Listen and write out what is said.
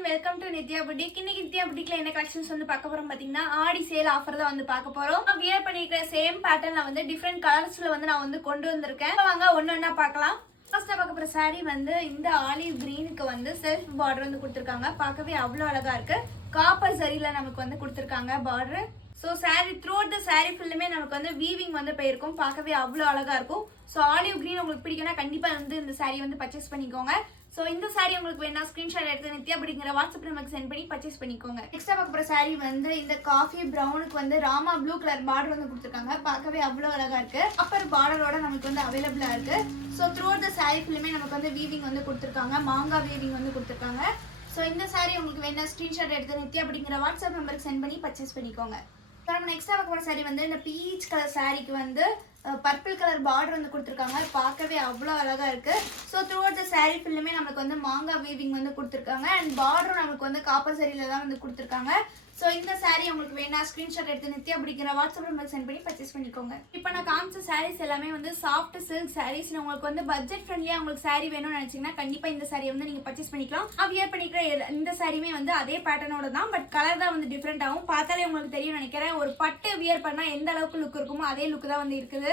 And welcome to Nithya boutique. இன்னைக்கு நித்யா புட்டிக்ல என்ன collections வந்து பார்க்க போறோம் பாத்தீங்கன்னா ஆடி சேல் ஆஃபர் தான் வந்து பார்க்க போறோம். வியர் பண்ணிருக்கிற சேம் பேட்டர்ன்ல வந்து டிஃப்ரெண்ட் கலர்ஸ்ல வந்து நான் வந்து கொண்டு வந்திருக்கேன். வாங்க ஒன்னொன்னா பார்க்கலாம். ஃபர்ஸ்ட் பார்க்க போற saree வந்து இந்த ஆலிவ் கிரீனுக்கு வந்து செல்ஃப் பார்டர் வந்து கொடுத்திருக்காங்க. பார்க்கவே அவ்வளவு அழகா இருக்கு. காப்பர் சரியில நமக்கு வந்து கொடுத்திருக்காங்க பார்டர். சோ saree த்ரூஅவுட் தி saree ஃபுல்லுமே நமக்கு வந்து வீவிங் வந்து போயிருக்கும். பார்க்கவே அவ்வளவு அழகா இருக்கும். சோ ஆலிவ் கிரீன் உங்களுக்கு பிடிக்கும்னா கண்டிப்பா வந்து இந்த saree வந்து பர்ச்சேஸ் பண்ணிக்கோங்க. சோ இந்த saree உங்களுக்கு வேணா ஸ்கிரீன்ஷாட் எடுத்து நித்யா அப்படிங்கிற வாட்ஸ்அப் நம்பருக்கு சென்ட் பண்ணி பர்ச்சேஸ் பண்ணிக்கோங்க. நெக்ஸ்ட் பார்க்க போற saree வந்து இந்த காஃபி பிரவுனுக்கு வந்து ராமா ப்ளூ கலர் பார்டர் வந்து கொடுத்திருக்காங்க. பார்க்கவே அவ்வளவு அழகா இருக்கு. அப்பர் பார்டரோட நமக்கு வந்து அவைலபிளா இருக்கு. சோ த்ரூஅவுட் தி saree ஃபுல்லுமே நமக்கு வந்து வீவிங் வந்து கொடுத்திருக்காங்க. மாங்கா வீவிங் வந்து கொடுத்திருக்காங்க. சோ இந்த saree உங்களுக்கு வேணா ஸ்கிரீன்ஷாட் எடுத்து நித்யா அப்படிங்கிற வாட்ஸ்அப் நம்பருக்கு சென்ட் பண்ணி பர்ச்சேஸ் பண்ணிக்கோங்க. நெக்ஸ்ட் பார்க்க போற saree வந்து இந்த பீச் கலர் சாரிக்கு வந்து பர்பிள் கலர் பார்டர் வந்து கொடுத்திருக்காங்க. பார்க்கவே அவ்வளோ அழகா இருக்கு. ஸோ த்ரூஅவுட் தி saree ஃபுல்லுமே நமக்கு வந்து மாங்கா வீவிங் வந்து கொடுத்திருக்காங்க. அண்ட் பார்டரும் நமக்கு வந்து காப்பர் சரியில தான் வந்து கொடுத்திருக்காங்க. ஸோ இந்த saree உங்களுக்கு வேணா ஸ்கிரீன்ஷாட் எடுத்து நித்யா அப்படிங்கிற வாட்ஸ்அப் நம்பருக்கு சென்ட் பண்ணி பர்ச்சேஸ் பண்ணிக்கோங்க. இப்போ நான் காமிச்ச சாரீஸ் எல்லாமே வந்து சாஃப்ட் சில்க் சாரீஸ். உங்களுக்கு வந்து பட்ஜெட் ஃப்ரெண்ட்லியா உங்களுக்கு saree வேணும்னு நினைச்சீங்கன்னா கண்டிப்பா இந்த saree வந்து நீங்க பர்ச்சேஸ் பண்ணிக்கலாம். வியர் பண்ணிக்கிற இந்த சாரியுமே வந்து அதே பேட்டர்னோட தான், பட் கலர் தான் வந்து டிஃப்ரெண்ட் ஆகும். பார்த்தாலே உங்களுக்கு தெரியும் நினைக்கிறேன். ஒரு பட்டு வியர் பண்ணா எந்த அளவுக்கு லுக் இருக்குமோ அதே லுக் தான் வந்து இருக்குது.